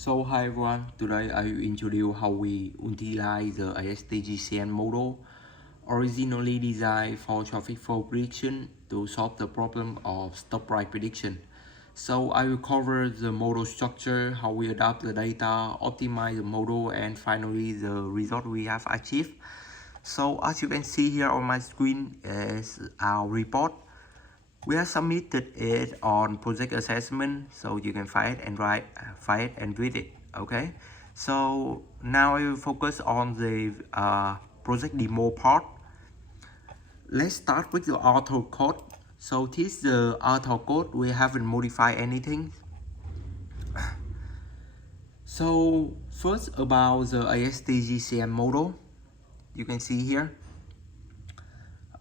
So hi everyone, today I will introduce how we utilize the ASTGCN model originally designed for traffic flow prediction to solve the problem of stop price prediction. So I will cover the model structure, how we adapt the data, optimize the model, and finally the result we have achieved. So as you can see here on my screen is our report. We have submitted it on project assessment, so you can find it and read it. Okay, so now I will focus on the project demo part. Let's start with the author code. So this is the author code. We haven't modified anything. So first about the ASTGCN model, you can see here.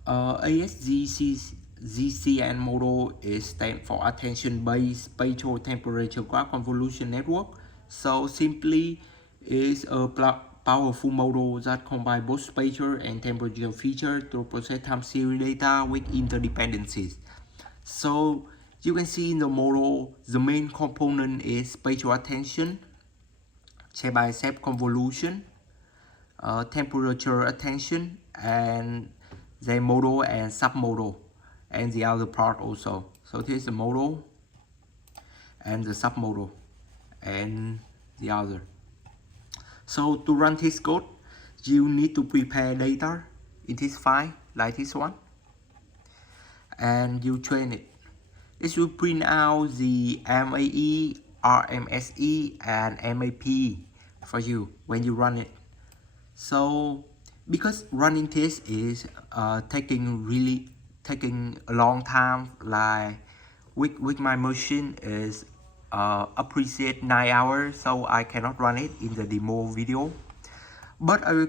ASGCN model is stand for Attention-Based Spatial Temperature Graph Convolution Network. So simply is a powerful model that combines both spatial and temperature features to process time series data with interdependencies. So you can see in the model, the main component is spatial attention, step-by-step convolution, temperature attention, and the model and submodel, and the other part also. So this is the model and the submodel and the other. So to run this code, you need to prepare data in this file like this one, and you train it. It will print out the MAE, RMSE, and MAP for you when you run it. So because running this is taking a long time, like with my machine is appreciate 9 hours, so I cannot run it in the demo video, but I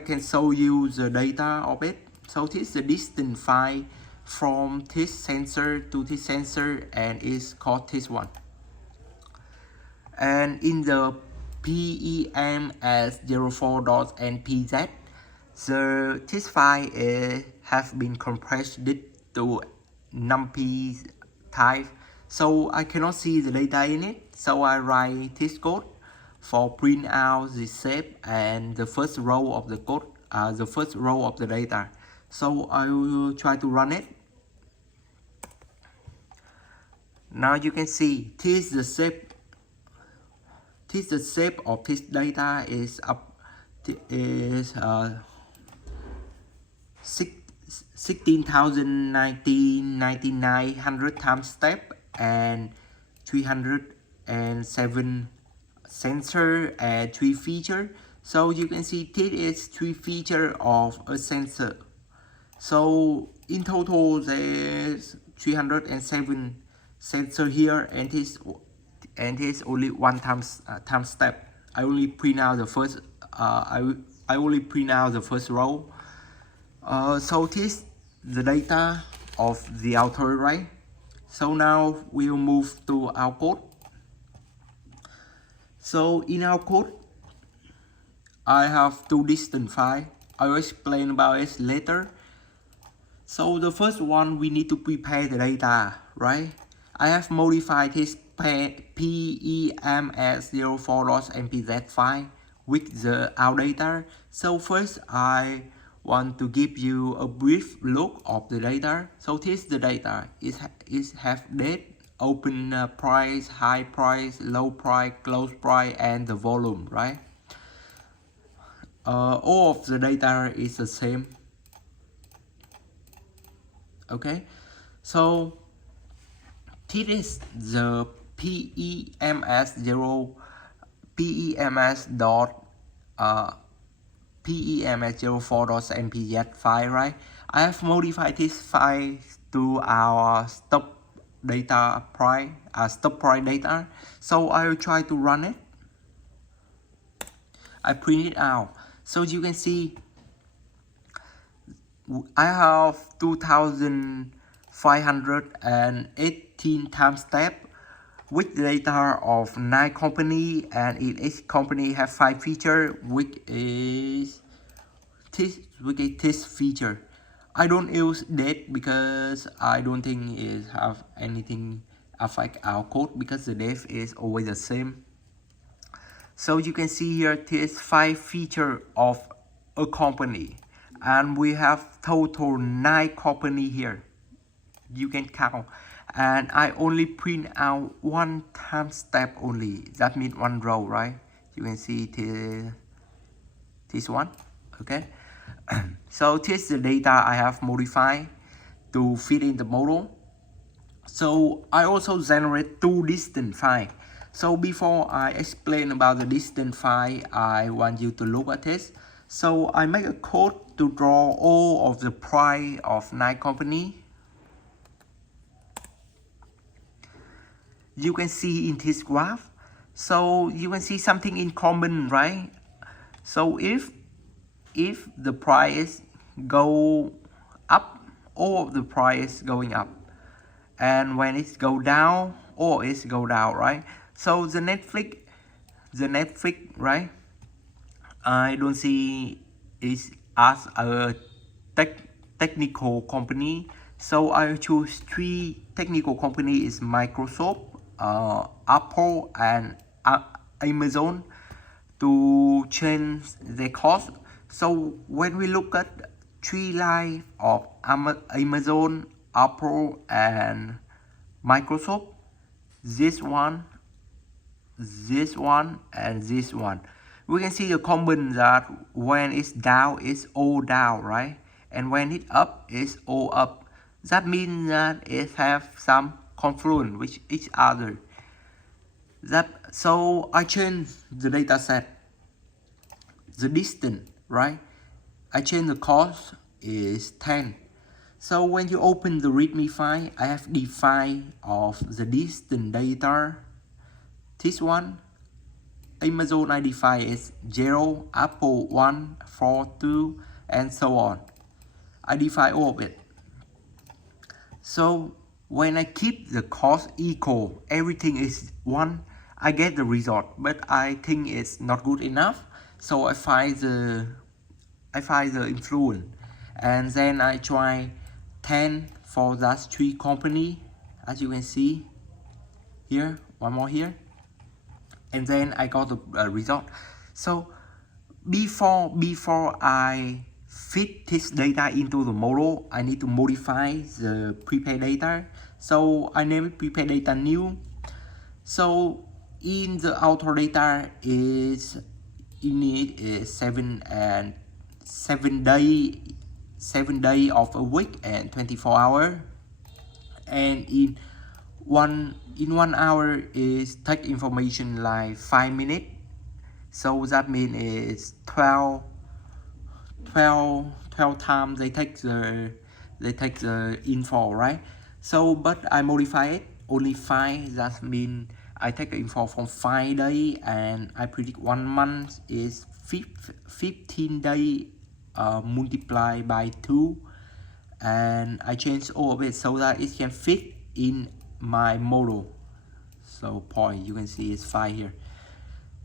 can show you the data of it. So this is the distance file from this sensor to this sensor, and it's called this one. And in the PEMS04.npz, this file has been compressed to numpy type, so I cannot see the data in it. So I write this code for print out the shape and the first row of the code, the first row of the data. So I will try to run it. Now you can see this is the shape. The shape of this data is 16,999 times step and 307 sensor and 3 feature. So you can see this is 3 feature of a sensor. So in total there's 307 sensor here, and this only one time step. I only print out the first I only print out the first row. So this the data of the author, right? So now we'll move to our code. So in our code, I have two distant files. I will explain about it later. So the first one, we need to prepare the data, right? I have modified this PEMS04.npz file with the our data. So first I want to give you a brief look of the data. So this is the data. It have date, open price, high price, low price, close price, and the volume, right? All of the data is the same. Okay, so this is the PEMS04.npz file, right? I have modified this file to our stop price data. So I will try to run it. I print it out. So you can see I have 2,518 time step with data of 9 company, and each company have 5 feature, which is this feature. I don't use date because I don't think it have anything affect our code, because the date is always the same. So you can see here this 5 feature of a company, and we have total 9 company here. You can count, and I only print out one time step only. That means one row, right? You can see this one, okay. So this is the data I have modified to fit in the model. So I also generate 2 distance file. So before I explain about the distance file, I want you to look at this. So I make a code to draw all of the price of 9 company. You can see in this graph. So you can see something in common, right? So if the price go up, all of the price going up, and when it go down, all it's go down, right? So the Netflix, right? I don't see it as a technical company. So I choose 3 technical company is Microsoft, Apple, and Amazon to change the cost. So when we look at 3 lines of Amazon, Apple, and Microsoft, this one, and this one, we can see the common that when it's down, it's all down, right? And when it's up, it's all up. That means that it have some confluence with each other. So I change the data set, the distance, right? I change the cost is 10. So when you open the readme file, I have defined of the distance data. This one, Amazon I define is 0, Apple 1, 4, 2, and so on. I define all of it. So when I keep the cost equal, everything is 1, I get the result, but I think it's not good enough. So I find the influence, and then I try 10 for that 3 company, as you can see here, one more here, and then I got the result. So before I fit this data into the model, I need to modify the prepared data. So I name it prepared data new. So in the auto data is init is 7 day of a week and 24 hours, and in 1 hour is take information like 5 minutes. So that means it's 12 times they take the info, right? So but I modify it only 5. That means I take the info from 5 days, and I predict 1 month is 15 days multiplied by 2, and I change all of it so that it can fit in my model. So point, you can see it's 5 here.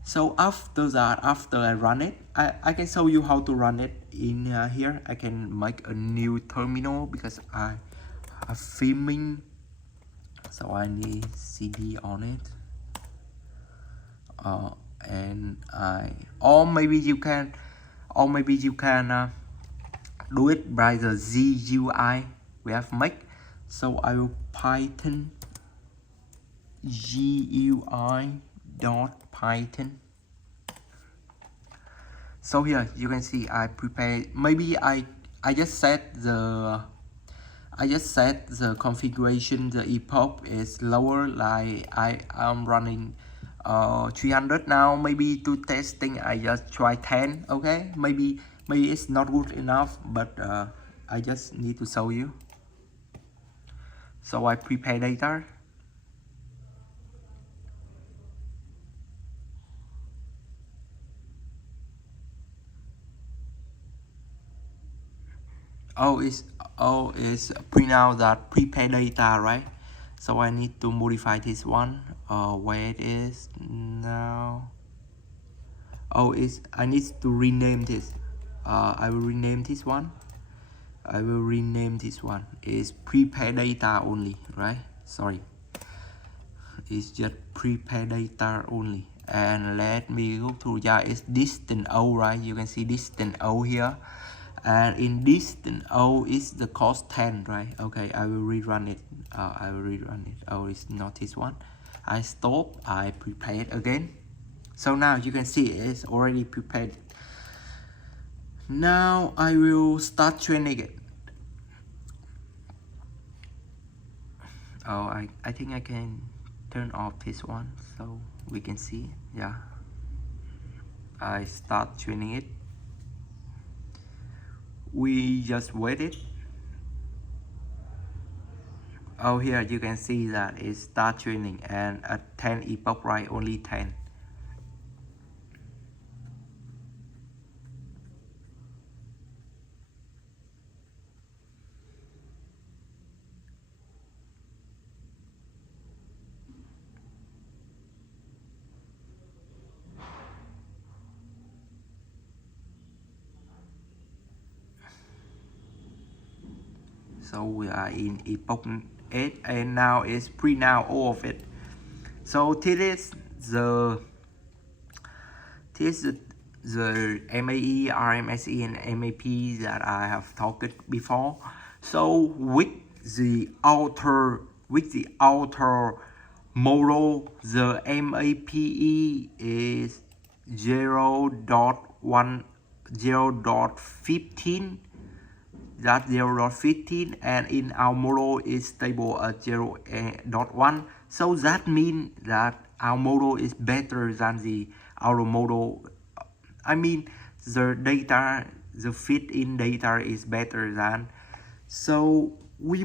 So after that, after I run it, I can show you how to run it in here. I can make a new terminal because I are filming, so I need CD on it. And or maybe you can do it by the GUI we have make. So I will Python GUI .python. So here you can see I prepare. Maybe I just set the configuration. The epoch is lower, like I am running 300 now. Maybe to testing I just try 10. Okay, maybe it's not good enough, but I just need to show you. So I prepare data. It's print out that prepared data, right? So I need to modify this one. Where it is now? I need to rename this. I will rename this one. It's prepared data only, right? Sorry, it's just prepared data only, and let me go through. Yeah, it's distant O, right? You can see distant O here, and in distant O is the cos 10, right? Okay, I will rerun it. I will rerun it. Oh, it's not this one. I stop, I prepare it again. So now you can see it's already prepared. Now I will start training it. Oh, I think I can turn off this one so we can see. Yeah, I start training it. We just wait it. Oh, here you can see that it start training, and at 10 epoch, right? Only 10. So we are in epoch 8, and now it's pre now all of it. So this is the MAE, RMSE, and MAP that I have talked before. So with the outer model, the MAPE is 0.1 0.15, that 0.15, and in our model is stable at 0.1. So that means that our model is better than the our model. I mean, the data, the fit in data is better than. So we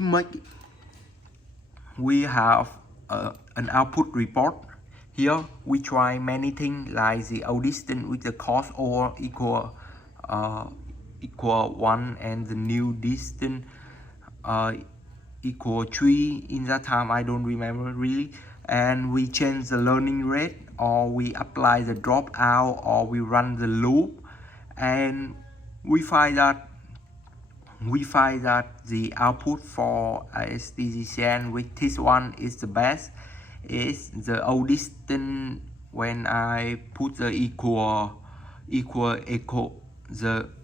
have an output report. Here we try many things like the outdistance with the cost or equal 1, and the new distance equal 3. In that time I don't remember really, and we change the learning rate, or we apply the dropout, or we run the loop, and we find that the output for STGCN with this one is the best. Is the old distance when I put the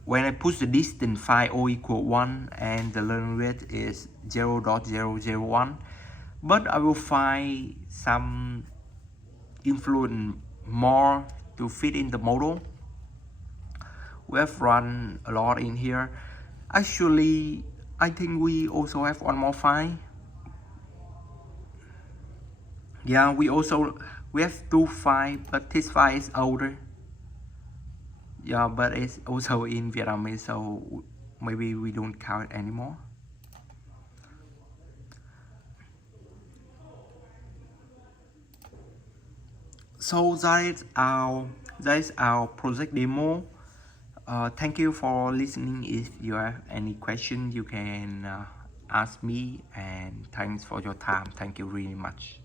when I put the distance 5 or equal 1, and the learning rate is 0.001. But I will find some influence more to fit in the model. We have run a lot in here. Actually, I think we also have one more file. Yeah, we have 2 files, but this file is older. Yeah, but it's also in Vietnamese, so maybe we don't count it anymore. So that is our project demo. Thank you for listening. If you have any question, you can ask me, and thanks for your time. Thank you really much.